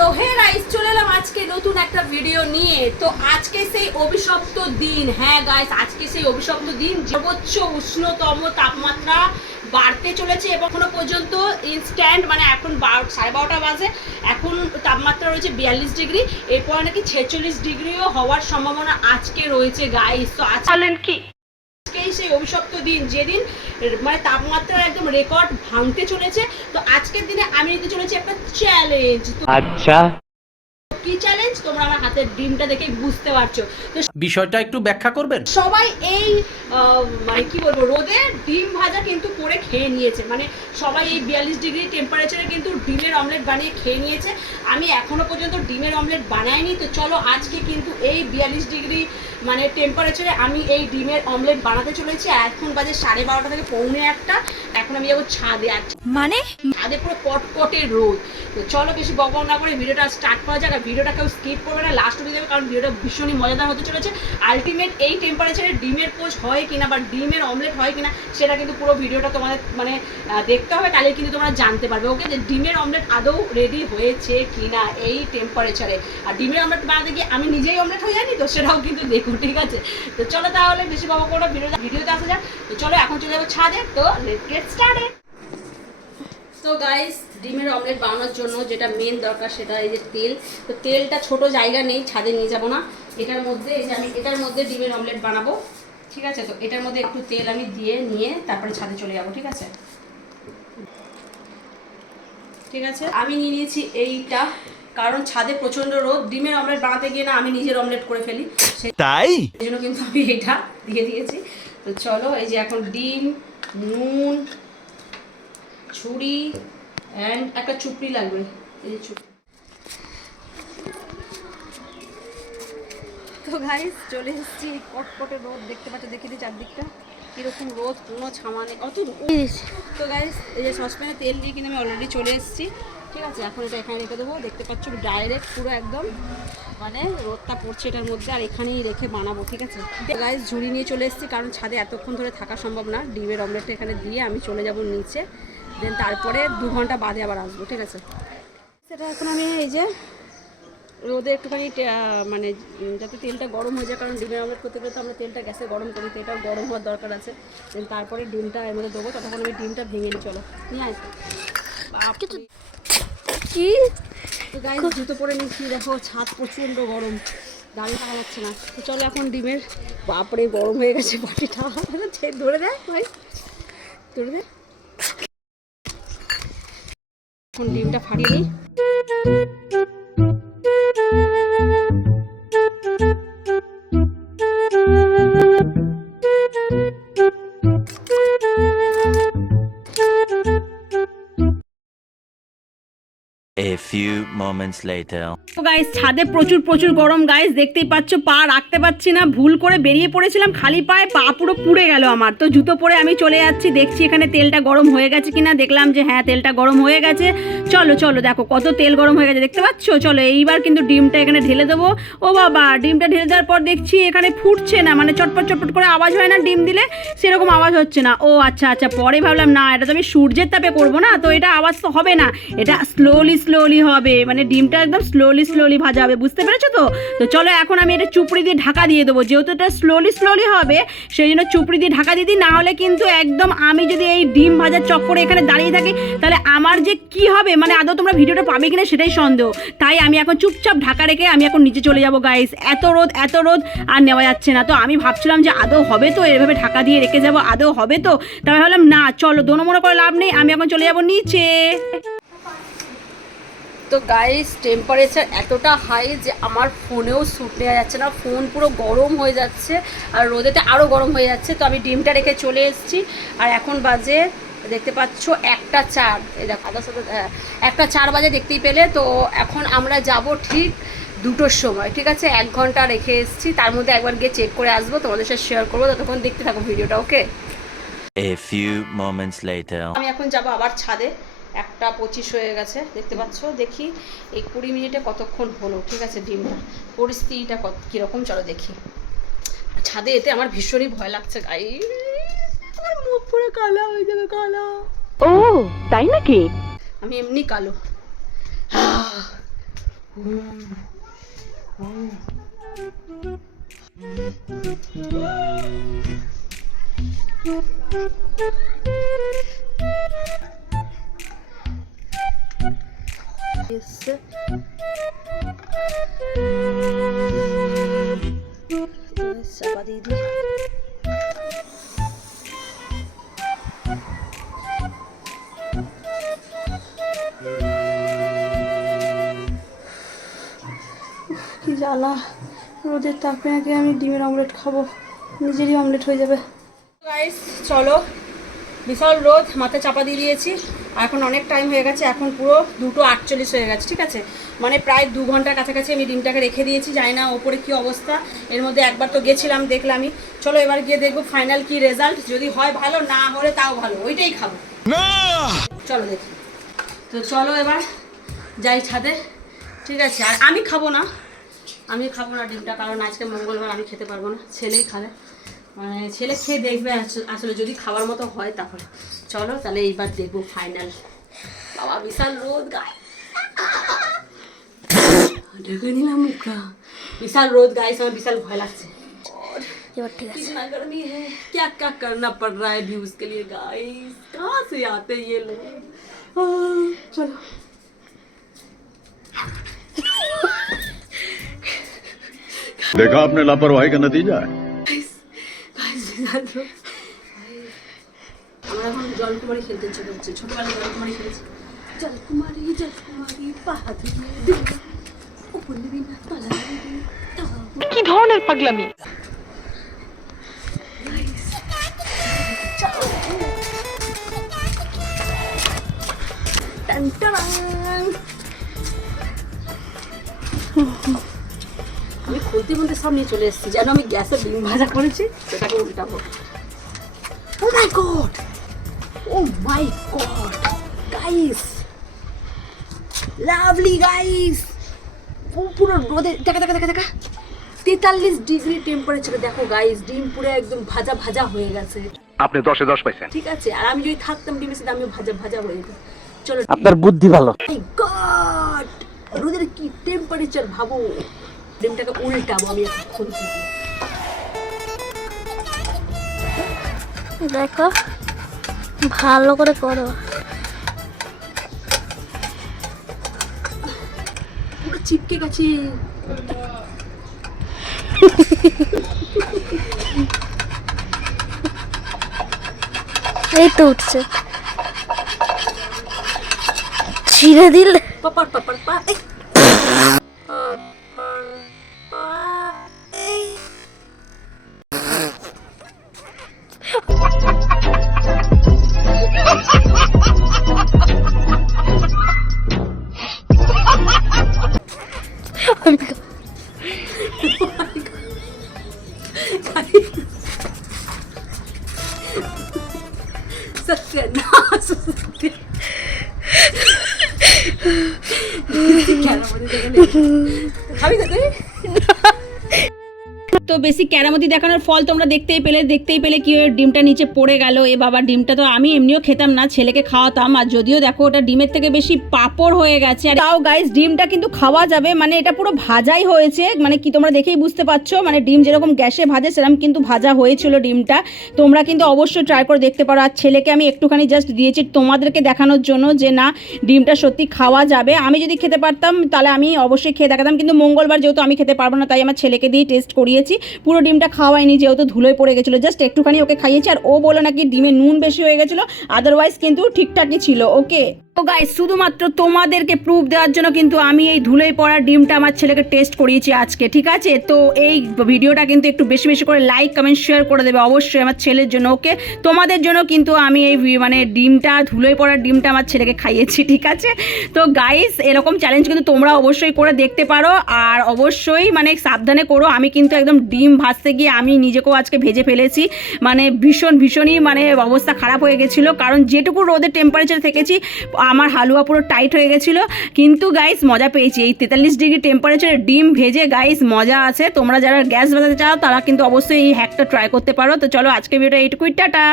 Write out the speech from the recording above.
So hey guys চলে এলাম আজকে নতুন একটা ভিডিও নিয়ে। তো আজকে সেই অভিশপ্ত দিন। হ্যাঁ গাইস আজকে সেই অভিশপ্ত দিন। সর্বোচ্চ উষ্ণতম তাপমাত্রা বাড়তে চলেছে এবং এখনও পর্যন্ত ইনস্ট্যান্ট মানে এখন বারো, সাড়ে বারোটা বাজে। এখন তাপমাত্রা রয়েছে বিয়াল্লিশ ডিগ্রি। এরপর নাকি ছেচল্লিশ ডিগ্রিও হওয়ার সম্ভাবনা আজকে রয়েছে গাইস তো আজ কি? আজকেই সেই অভিশপ্ত দিন যেদিন মানে তাপমাত্রা একদম রেকর্ড ভাঙতে চলেছে। তো আজকের দিনে আমি নিতে চলেছি একটা চ্যালেঞ্জ আচ্ছা। কি চ্যালেঞ্জ তোমরা আমার হাতের ডিমটা দেখে বুঝতে পারছ। তো বিষয়টা একটু ব্যাখ্যা করবেন? সবাই এই আহ, মানে কি বলব রোদে ডিম ভাজা কিন্তু করে খেয়ে নিয়েছে। মানে সবাই এই বিয়াল্লিশ ডিগ্রি টেম্পারেচারে কিন্তু ডিমের অমলেট বানিয়ে খেয়ে নিয়েছে। আমি এখনও পর্যন্ত ডিমের অমলেট বানাইনি। তো চলো আজকে কিন্তু এই বিয়াল্লিশ ডিগ্রি মানে টেম্পারেচারে আমি এই ডিমের অমলেট বানাতে চলেছি এখন বাজে সাড়ে বারোটা থেকে পৌনে একটা। এখন আমি যাব ছাদে আর মানে? ছাদে পুরো কটকটে রোদ। তো চলো বেশি বকবক না করে ভিডিওটা স্টার্ট করা যাক আর ভিডিওটা কেউ স্কিপ করবে না লাস্ট অব্দি দেবে কারণ ভিডিওটা ভীষণই মজাদার হতে চলেছে। আলটিমেট এই টেম্পারেচারে ডিমের পোচ হয় কিনা বা ডিমের অমলেট হয় কিনা সেটা কিন্তু পুরো ভিডিওটা তোমাদের মানে দেখতে হবে তাহলে কিন্তু তোমরা জানতে পারবে ওকে যে ডিমের অমলেট আদৌ রেডি হয়েছে কিনা এই টেম্পারেচারে আর ডিমের অমলেট বানাতে গিয়ে আমি নিজেই অমলেট হয়ে যাইনি তো সেটাও কিন্তু দেখো। ঠিক আছে? তো চলো তাহলে, বেশি বাবা করে ভিডিও ভিডিওতে আসা যাক। তো চলো, এখন চলে যাব ছাদে। তো লেট গেট স্টার্টেড তো গাইস ডিমের অমলেট বানানোর জন্য যেটা মেন দরকার, সেটা এই যে তেল। তো তেলটা ছোট জায়গা নেই, ছাদে নিয়ে যাব না। এটার মধ্যে, এই যে আমি এটার মধ্যে ডিমের অমলেট বানাবো। ঠিক আছে? তো এটার মধ্যে একটু তেল আমি দিয়ে নিয়ে তারপরে ছাদে চলে যাব, ঠিক আছে? ঠিক আছে? আমি নিয়ে নিয়েছি এইটা। কারণ ছাদে প্রচণ্ড রোদ ডিমের অমলেট বানাতে গিয়ে না আমি নিজের অমলেট করে ফেলি। তাই? এই জন্য কিন্তু আমি এটা দিয়ে দিয়েছি। তো চলো এই যে এখন ডিম নুন ছুরি অ্যান্ড একটা চুপড়ি লাগবে। এই যে চুপড়ি। তো গাইস চলে এসেছি কটকটে রোদ দেখতে পাচ্ছ দেখে দিই চারদিকটা। কীরকম রোদ কোনো ছামা নেই অত তো গাইস এই যে সসপ্যানে তেল দিয়ে কিন্তু আমি অলরেডি চলে এসেছি। ঠিক আছে, এখন এটা এখানে রেখে দেবো। দেখতে পাচ্ছ ডাইরেক্ট পুরো একদম মানে রোদটা পড়ছে এটার মধ্যে, আর এখানেই রেখে বানাবো, ঠিক আছে? গাইস ঝুড়ি নিয়ে চলে এসেছি, কারণ ছাদে এতক্ষণ ধরে থাকা সম্ভব না। ডিমের অমলেটটা এখানে দিয়ে আমি চলে যাব নিচে। দেন তারপরে দু ঘণ্টা বাদে আবার আসব, ঠিক আছে? সেটা এখন আমি এই যে রোদে একটুখানি মানে যাতে তেলটা গরম হয়ে যায়, কারণ ডিমের অমলেট করতে গেলে তো আমরা তেলটা গ্যাসে গরম করি, তো গরম হওয়ার দরকার আছে। দেন তারপরে ডিমটা এর মধ্যে দেবো, ততক্ষণ আমি ডিমটা ভেঙে নিই, চলো। নিয়ে বাপরে। কি? জুতো পরে নিচ্ছি দেখো ছাদ প্রচণ্ড গরম। গাড়ি পাওয়া যাচ্ছে না। তো চলো এখন ডিমের বাপরে গরম হয়ে গেছে বাটিটা। ছে, ধরে দেয় ভাই। ধরে দে। এখন ডিমটা ফাটিয়ে নিই। Few moments later. গাইস ছাদে প্রচুর প্রচুর গরম গাইস দেখতেই পাচ্ছ, পা রাখতে পারছি না, ভুল করে বেরিয়ে পড়েছিলাম খালি পায়ে, পা পুরো পুড়ে গেল আমার। তো জুতো পরে আমি চলে যাচ্ছি, দেখছি এখানে তেলটা গরম হয়ে গেছে কিনা, দেখলাম যে হ্যাঁ তেলটা গরম হয়ে গেছে। চলো চলো, দেখো কত তেল গরম হয়ে গেছে, দেখতে পাচ্ছ? চলো, এইবার কিন্তু ডিমটা এখানে ঢেলে দেবো। ও বাবা, ডিমটা ঢেলে দেওয়ার পর দেখছি এখানে ফুটছে না মানে চটপট চটপট করে আওয়াজ হয় না ডিম দিলে, সেরকম আওয়াজ হচ্ছে না। ও আচ্ছা আচ্ছা পরে ভাবলাম, না, এটা তো আমি সূর্যের তাপে করব না, তো এটা আওয়াজ তো হবে না, এটা স্লোলি স্লোলি হবে। মানে ডিমটা একদম স্লোলি স্লোলি ভাজা হবে, বুঝতে পেরেছ তো? তো চলো এখন আমি এটা চুপড়ি দিয়ে ঢাকা দিয়ে দেবো। যেহেতু এটা স্লোলি স্লোলি হবে, সেই জন্য চুপড়ি দিয়ে ঢাকা দিয়ে দিই, না হলে কিন্তু একদম আমি যদি এই ডিম ভাজার চক্করে এখানে দাঁড়িয়ে থাকি, তাহলে আমার যে কি হবে? মানে আদৌ তোমরা ভিডিওটা পাবে কিনা সেটাই সন্দেহ। তাই আমি এখন চুপচাপ ঢাকা রেখে আমি এখন নিচে চলে যাব গাইস এত রোদ এত রোদ আর নেওয়া যাচ্ছে না। তো আমি ভাবছিলাম যে আদৌ হবে তো? এভাবে ঢাকা দিয়ে রেখে যাব, আদৌ হবে তো? তবে ভাবলাম, না, চলো, দোনো মনে করে লাভ নেই। আমি এখন চলে যাব নিচে। তো গাইস টেম্পারেচার এতটা হাই যে আমার ফোনেও শ্যুট নেওয়া যাচ্ছে না। ফোন পুরো গরম হয়ে যাচ্ছে আর রোদেতে আরও গরম হয়ে যাচ্ছে। তো আমি ডিমটা রেখে চলে এসেছি। আর এখন বাজে দেখতে পাচ্ছ একটা চার। দেখো আদার সাথে হ্যাঁ, একটা চার বাজে দেখতেই পেলে। তো এখন আমরা যাব ঠিক দুটোর সময় ঠিক আছে? এক ঘণ্টা রেখে এসেছি। তার মধ্যে একবার গিয়ে চেক করে আসব তোমাদের সাথে শেয়ার করব। ততক্ষণ দেখতে থাকো ভিডিওটা ওকে A few moments later. আমি এখন যাব আবার ছাদে। একটা পঁচিশ হয়ে গেছে দেখতে পাচ্ছ? দেখি এই কুড়ি মিনিটে কতক্ষণ হলো ঠিক আছে ডিমটা? পরিস্থিতিটা কত কীরকম? চলো দেখি। ছাদে এতে আমার ভীষণই ভয় লাগছে গাই আমার মুখ পুরো কালো হয়ে যাবে কালো। ও তাই নাকি? আমি এমনি কালো। এসছে চাপা দিয়ে দিই কি জ্বালা? রোদের তাপে নাকি আমি ডিমের অমলেট খাব। নিজেরই অমলেট হয়ে যাবে। গাইস চলো। বিশাল রোদ মাথায় চাপা দিয়ে দিয়েছি। এখন অনেক টাইম হয়ে গেছে এখন পুরো দুটো আটচল্লিশ হয়ে গেছে ঠিক আছে? মানে প্রায় দু ঘণ্টার কাছাকাছি আমি ডিমটাকে রেখে দিয়েছি জানি না ওপরে কি অবস্থা। এর মধ্যে একবার তো গেছিলাম দেখলামই চলো এবার গিয়ে দেখব ফাইনাল কি রেজাল্ট যদি হয় ভালো না হলে তাও ভালো ওইটাই খাব। চলো দেখি। তো চলো এবার যাই ছাদে ঠিক আছে? আর আমি খাব না। আমি খাব না ডিমটা কারণ আজকে মঙ্গলবার আমি খেতে পারব না ছেলেই খাবে। মানে ছেলে খেয়ে দেখবে আস- আসলে যদি খাবার মতো হয় তাহলে চলো তাহলে এইবার দেখবো ফাইনাল বাবা বিশাল রোদ গায়ে ঢেকে নিলাম মুখটা বিশাল রোদ গায়ে আমার বিশাল ভয় লাগছে এবার ঠিক আছে कितना गर्मी है क्या क्या करना पड़ रहा है व्यूज के लिए गाइस कहाँ से आते हैं ये लोग हाँ, चलो देखा आपने लापरवाही का नतीजा है আমরা এখন জলকুমারী খেলতে ইচ্ছে করছে। ছোটবেলায় জলকুমারী খেলেছি। জলকুমারি জলকুমারি পাহাড় কি ধরনের পাগলামি? খুলতে সব নিয়ে চলে এসেছি। যেন আমি গ্যাসে ডিম ভাজা করেছি সেটাকে উল্টাবো। ও my god oh my god guys lovely guys পুরো রোদে দেখা দেখা দেখা দেখা। তেতাল্লিশ ডিগ্রি টেম্পারেচারে দেখো গাইস ডিম পুরো একদম ভাজা ভাজা হয়ে গেছে। আপনি দশে দশ পাইছেন। ঠিক আছে আর আমি যদি থাকতাম ডিমের সাথে আমিও ভাজা ভাজা হয়ে যেত চলো। আপনার বুদ্ধি ভালো। গড রোদের কি টেম্পারেচার ভাবো? ডিমটাকে উল্টাবো আমি এখন দেখো ভালো করে করো। চিপকে গেছে। এই তো উঠছে। ছিঁড়ে দিলে। পাপার পাপার পা sakit dah susah. Kita kena boleh tak boleh. Kami tak boleh. তো বেশি ক্যারামতি দেখানোর ফল তোমরা দেখতেই পেলে দেখতেই পেলে কি ডিমটা নিচে পড়ে গেল। এ বাবা, ডিমটা তো আমি এমনিও খেতাম না, ছেলেকে খাওয়াতাম। আর যদিও দেখো ওটা ডিমের থেকে বেশি পাপড় হয়ে গেছে। আর তাও গাইস ডিমটা কিন্তু খাওয়া যাবে মানে এটা পুরো ভাজাই হয়েছে। মানে কি তোমরা দেখেই বুঝতে পারছ মানে ডিম যেরকম গ্যাসে ভাজে, সেরকম কিন্তু ভাজা হয়েছিল ডিমটা। তোমরা কিন্তু অবশ্যই ট্রাই করে দেখতে পারো। আর ছেলেকে আমি একটুখানি জাস্ট দিয়েছি তোমাদেরকে দেখানোর জন্য যে না, ডিমটা সত্যি খাওয়া যাবে। আমি যদি খেতে পারতাম, তাহলে আমি অবশ্যই খেয়ে দেখাতাম। কিন্তু মঙ্গলবার যেহেতু আমি খেতে পারব না, তাই আমার ছেলেকে দিয়ে টেস্ট করিয়েছি। পুরো ডিমটা খাওয়াইনি যেহেতু ধুলোয় পড়ে গেছিল। জাস্ট একটুখানি ওকে খাইয়েছি, আর ও বলে নাকি ডিমে নুন বেশি হয়ে গেছিল আদারওয়াইজ কিন্তু ঠিকঠাকই ছিল ওকে তো গাইস শুধুমাত্র তোমাদেরকে প্রুফ দেওয়ার জন্য কিন্তু আমি এই ধুলোয় পড়া ডিমটা আমার ছেলেকে টেস্ট করিয়েছি আজকে, ঠিক আছে? তো এই ভিডিওটা কিন্তু একটু বেশি বেশি করে লাইক কমেন্ট শেয়ার করে দেবে অবশ্যই আমার ছেলের জন্য ওকে তোমাদের জন্য কিন্তু আমি এই মানে ডিমটা ধুলোয় পড়া ডিমটা আমার ছেলেকে খাইয়েছি, ঠিক আছে? তো গাইস এরকম চ্যালেঞ্জ কিন্তু তোমরা অবশ্যই করে দেখতে পারো, আর অবশ্যই মানে সাবধানে করো, আমি কিন্তু একদম ডিম ভাজতে গিয়ে আমি নিজেকেও আজকে ভেজে ফেলেছি মানে ভীষণ, ভীষণই মানে অবস্থা খারাপ হয়ে গেছিল, কারণ যেটুকু রোদের টেম্পারেচার থেকেছি আমার হালুয়া পুরো টাইট হয়ে গেছিল। কিন্তু গাইস মজা পেয়েছি। এই তেতাল্লিশ ডিগ্রি টেম্পারেচারে ডিম ভেজে গাইস মজা আছে। তোমরা যারা গ্যাস বাজাতে চাও, তারা কিন্তু অবশ্যই এই হ্যাকটা ট্রাই করতে পারো। তো চলো আজকে ভিডিওটা এইটুকুই, টাটা!